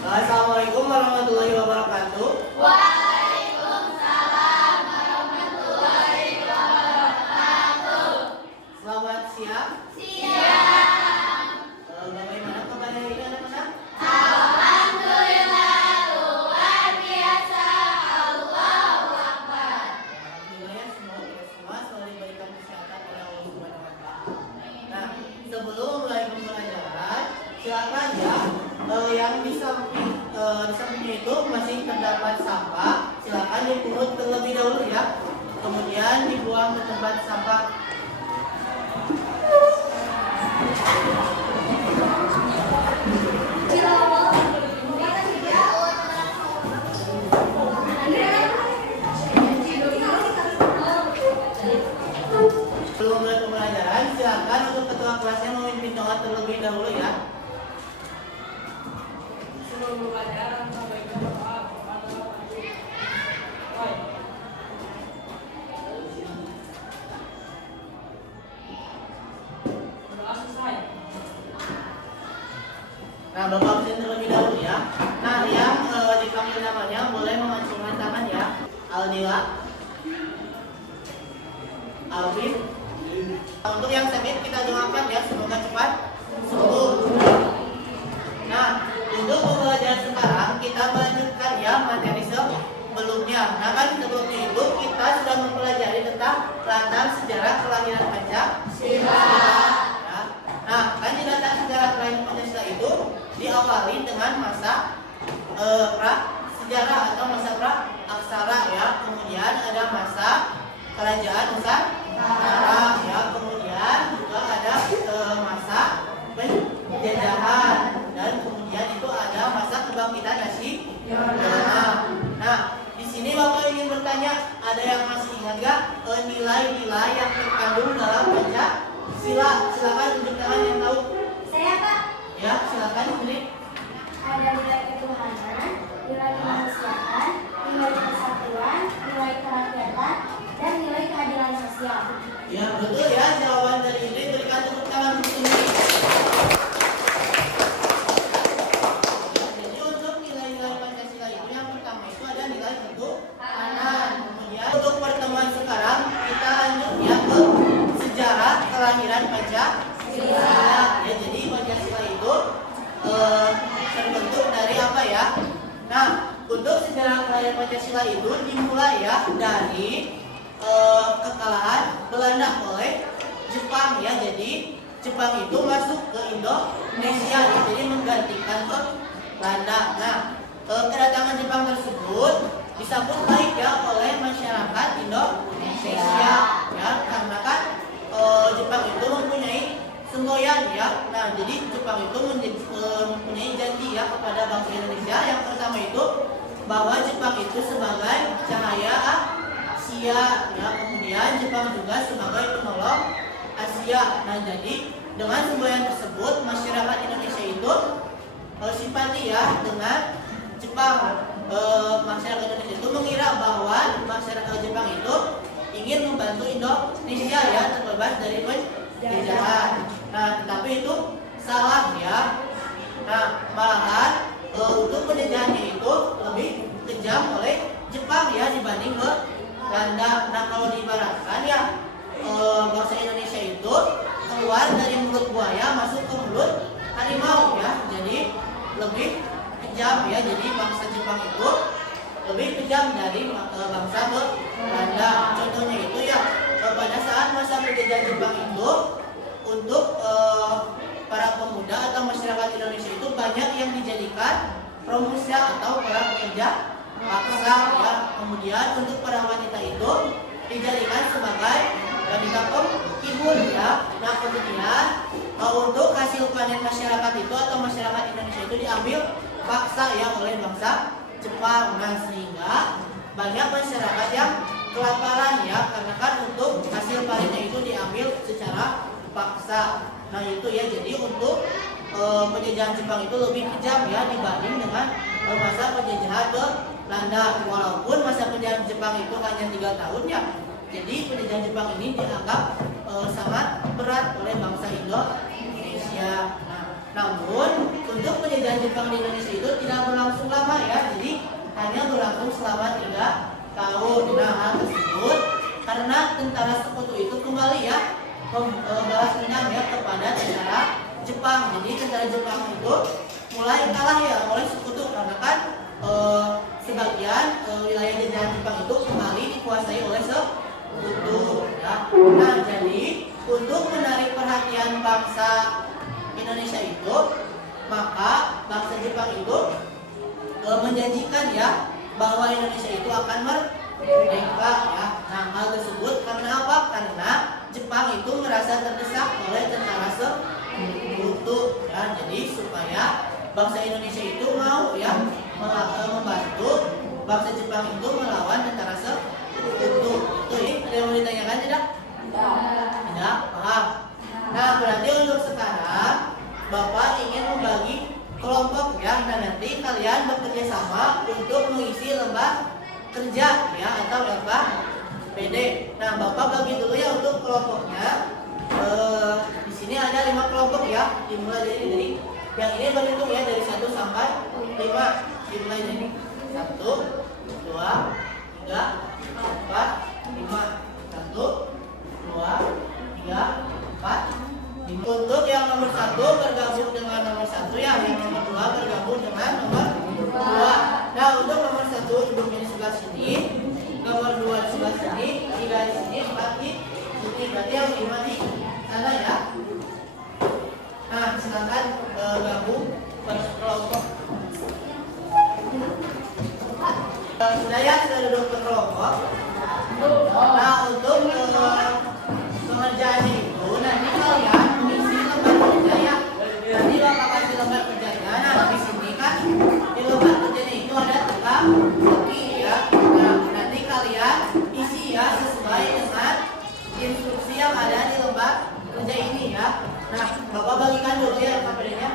Assalamualaikum warahmatullahi wabarakatuh. Waalaikumsalam warahmatullahi wabarakatuh. Selamat siang. Siang. Bagaimana kabar hari ini anak-anak? Alhamdulillah luar biasa. Allahu Akbar. Alhamdulillah ya, semoga kita semua selalu diberikan kesehatan oleh Allah Subhanahu wa Ta'ala. Nah, sebelum mulai pembelajaran, silakan ya yang di sampingnya itu masih terdapat sampah, silakan dipungut terlebih dahulu ya. Kemudian dibuang ke tempat sampah. Sebelum mulai pembelajaran, silakan untuk ketua kelasnya memimpin doa terlebih dahulu ya. Sebelum pembelajaran, sampaikan doa kepada Bapak. Doa selesai. Nah, Bapak absen terlebih dahulu ya. Nah, yang dipanggil namanya boleh mengacungkan tangan ya. Aldila, Alvin. Nah, untuk yang sakit kita doakan ya, semoga cepat sembuh. Nah, untuk pembelajaran sekarang kita melanjutkan ya materi sebelumnya. Nah, kan sebelumnya itu kita sudah mempelajari tentang latar sejarah kelahiran Pancasila. Ya. Nah, kan di latar sejarah kelahiran Pancasila itu diawali dengan masa pra sejarah atau masa pra aksara ya. Kemudian ada masa kerajaan Nusantara ya. Kemudian juga ada masa penjajahan dan kemudian itu ada masa kebangkitan nasional. Nah, di sini Bapak ingin bertanya, ada yang masih ingat gak nilai-nilai yang terkandung dalam Pancasila? Silakan tunjuk tangan yang tahu. Saya Pak, Ya, silakan Putri. ada nilai ketuhanan, nilai kemanusiaan, nilai persatuan, nilai kerakyatan, dan nilai keadilan sosial. Ya, betul ya, jawaban dari ini berikan tepuk tangan untuk ini. Jadi untuk nilai-nilai Pancasila itu yang pertama itu ada nilai ketuhanan. Kemudian untuk pertemuan sekarang kita lanjut ya ke sejarah kelahiran Pancasila. Ya, jadi Pancasila itu terbentuk dari apa ya? Nah, untuk sejarah kelahiran Pancasila itu dimulai ya dari kekalahan Belanda oleh Jepang ya. Jadi Jepang itu masuk ke Indonesia ya, jadi menggantikan ke Belanda. Nah, kedatangan Jepang tersebut disambut baik ya oleh masyarakat Indonesia ya, karena kan Jepang itu mempunyai semboyan ya. Nah, jadi Jepang itu mempunyai janji ya kepada bangsa Indonesia. Yang pertama itu bahwa Jepang itu sebagai cahaya Asia ya, kemudian Jepang juga sebagai penolong Asia. Nah, jadi dengan semboyan tersebut masyarakat Indonesia itu simpati ya dengan Jepang. Masyarakat Indonesia itu mengira bahwa masyarakat Jepang itu ingin membantu Indonesia ya terbebas dari penjajahan. Nah, tetapi itu salah ya. Nah, malahan untuk penjajahannya itu lebih kejam oleh Jepang ya dibanding ke Belanda. Nah, kalau diibaratkan ya bangsa Indonesia itu keluar dari mulut buaya masuk ke mulut harimau ya. Jadi lebih kejam ya. Jadi bangsa Jepang itu lebih kejam dari bangsa Belanda. Contohnya itu ya pada saat masa penjajahan Jepang itu untuk para pemuda atau masyarakat Indonesia itu banyak yang dijadikan promusia atau para pekerja paksa ya. Kemudian untuk para wanita itu dijadikan sebagai wanita penghibur ya. Nah, kemudian untuk hasil panen masyarakat itu atau masyarakat Indonesia itu diambil paksa ya oleh bangsa Jepang. Nah, sehingga banyak masyarakat yang kelaparan ya, karena kan untuk hasil panennya itu diambil secara paksa. Nah, itu ya, jadi untuk penjajahan Jepang itu lebih kejam ya dibanding dengan masa penjajahan Belanda. Walaupun masa penjajahan Jepang itu hanya 3 tahun ya, jadi penjajahan Jepang ini dianggap sangat berat oleh bangsa Indonesia. Nah, Namun untuk penjajahan Jepang di Indonesia itu tidak berlangsung lama ya, jadi hanya berlangsung selama 3 tahun. Nah, hal tersebut karena tentara sekutu itu kembali ya membalas dendam ya kepada tentara Jepang. Jadi tentara Jepang itu mulai kalah ya oleh sekutu karena kan sebagian wilayah jajahan Jepang itu kembali dikuasai oleh sekutu ya. Nah, jadi untuk menarik perhatian bangsa Indonesia itu, maka bangsa Jepang itu menjanjikan ya bahwa Indonesia itu akan merdeka ya. Nah, hal tersebut karena apa? Karena Jepang itu merasa terdesak oleh tentara sekutu ya. Jadi supaya bangsa Indonesia itu mau ya membantu bangsa Jepang itu melawan tentara sekutu. Itu ada yang mau ditanyakan tidak? Tidak, paham. Nah, berarti untuk sekarang Bapak ingin membagi kelompok ya, dan nanti kalian bekerja sama untuk mengisi lembah kerja ya atau lembah PD. Nah, Bapak bagi dulu ya untuk kelompoknya. Di sini ada 5 kelompok ya, dimulai dari yang ini berhitung ya dari 1 sampai 5. Dimulai dari 1, 2, 3, 4, 5. 1, 2, 3, 4. Untuk yang nomor 1 bergabung dengan nomor 1 ya, yang nomor 2 bergabung dengan nomor 2. Nah, untuk nomor 1 duduknya di sebelah sini, nomor 2 di sebelah sini, 3 di sini, 4 di sini. Berarti yang 5 di sana ya. Nah, silakan gabung berkelompok. Sudah ya, sudah duduk berkelompok. Nah, untuk pengerjaannya itu nanti kalian mengisi lembar kerja ya. Nanti Bapak kasih lembar kerjanya. Nah, di sini kan di lembar kerjanya itu ada tukang bagi ya. Nah, nanti kalian isi ya sesuai dengan instruksi yang ada di lembar kerja ini ya. Nah, Bapak bagikan dulu ya KPD-nya.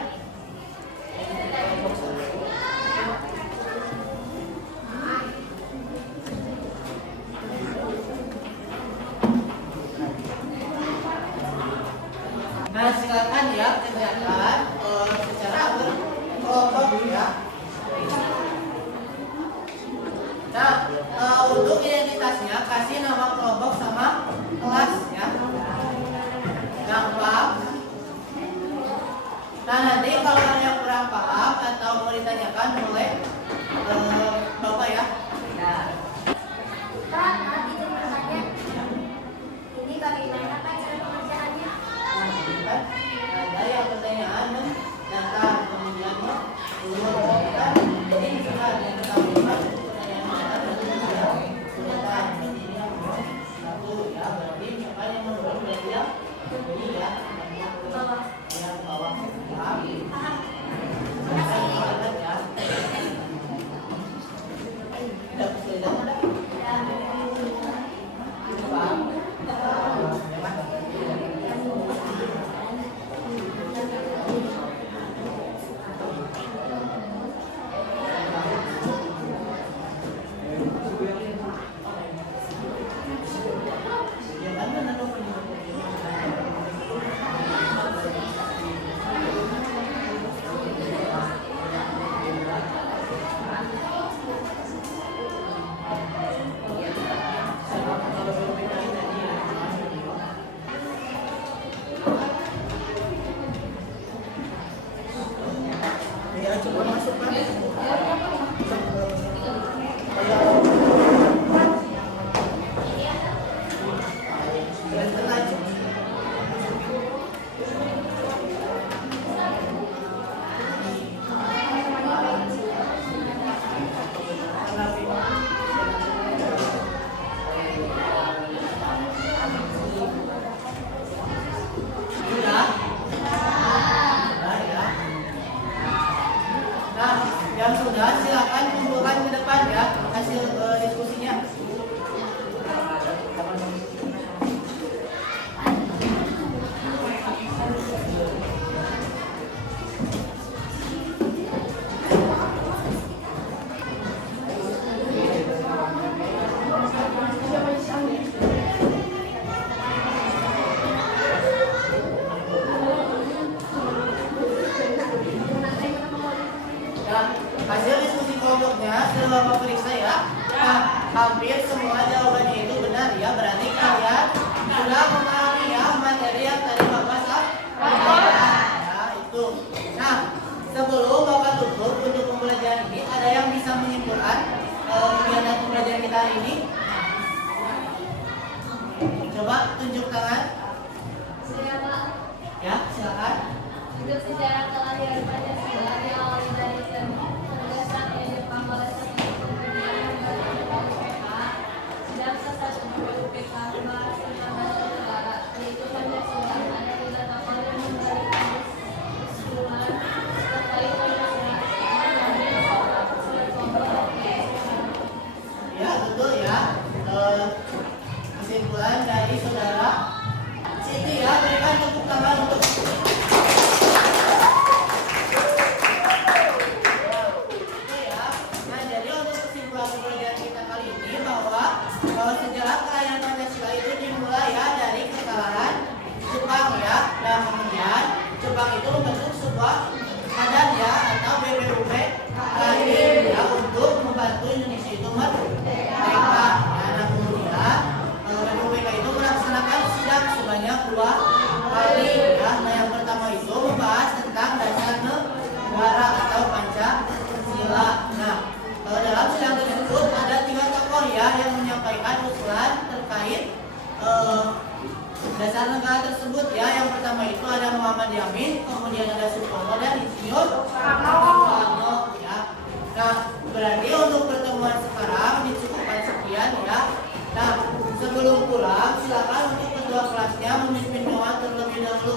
Nah, silakan ya kerjakan secara berkelompok ya. Nah, untuk identitasnya kasih nama kelompok sama kelas ya. Gampang. Nah, nanti kalau ada yang kurang paham atau mau ditanyakan boleh Bapak ya. Pak, nanti itu bertanya. Ini bagaimana Pak cara pengerjaannya? Kan ada yang pertanyaan data kemudian kan jadi sudah ada yang tahu pertanyaan sudah tahu ini yang satu ya berarti siapa yang menurut berarti ya ini ya yang bawah paham ya tidak kesulitan ada paham. Ya, coba masukkan. Yang sudah silakan kumpulkan ke depan ya hasil diskusinya. Hasil diskusi kelompoknya sudah Bapak periksa ya. Nah, hampir semua jawabannya itu benar ya. Berarti kalian sudah memahami ya materi yang tadi Bapak sampaikan. Ya, itu. Nah, sebelum Bapak tutup untuk pembelajaran ini, ada yang bisa menyimpulkan kegiatan pembelajaran kita hari ini? Coba tunjuk tangan. Saya Pak. Ya, silakan. Untuk sejarah kelahiran Pancasila diawali dari penugasan Jepang oleh sedang sesat UPK membahas tentang dasar negara, yaitu Pancasila ada 3 tokoh yang memberikan keseluruhan terkait Pancasila surat kelompok. Ya, betul ya. Kesimpulan dari saudara Siti ya, berikan tepuk tangan untuk sejarah kekayaan Pancasila itu dimulai ya dari kekalahan Jepang ya, dan kemudian Jepang itu membentuk sebuah badan ya atau BPUP terakhir ya untuk membantu Indonesia itu merdeka. Ya, nah kemudian BPUPK itu melaksanakan sidang sebanyak 2 kali ya. Nah yang pertama itu membahas tentang dasar negara atau Pancasila. Nah dalam sidang tersebut ada 3 tokoh ya yang menyampaikan usulan terkait dasar negara tersebut ya. Yang pertama itu ada Muhammad Yamin, kemudian ada Soekarno dan Insinyur Soekarno ya. Nah berarti untuk pertemuan sekarang dicukupkan sekian ya. Nah sebelum pulang silakan untuk kedua kelasnya memimpin doa terlebih dahulu.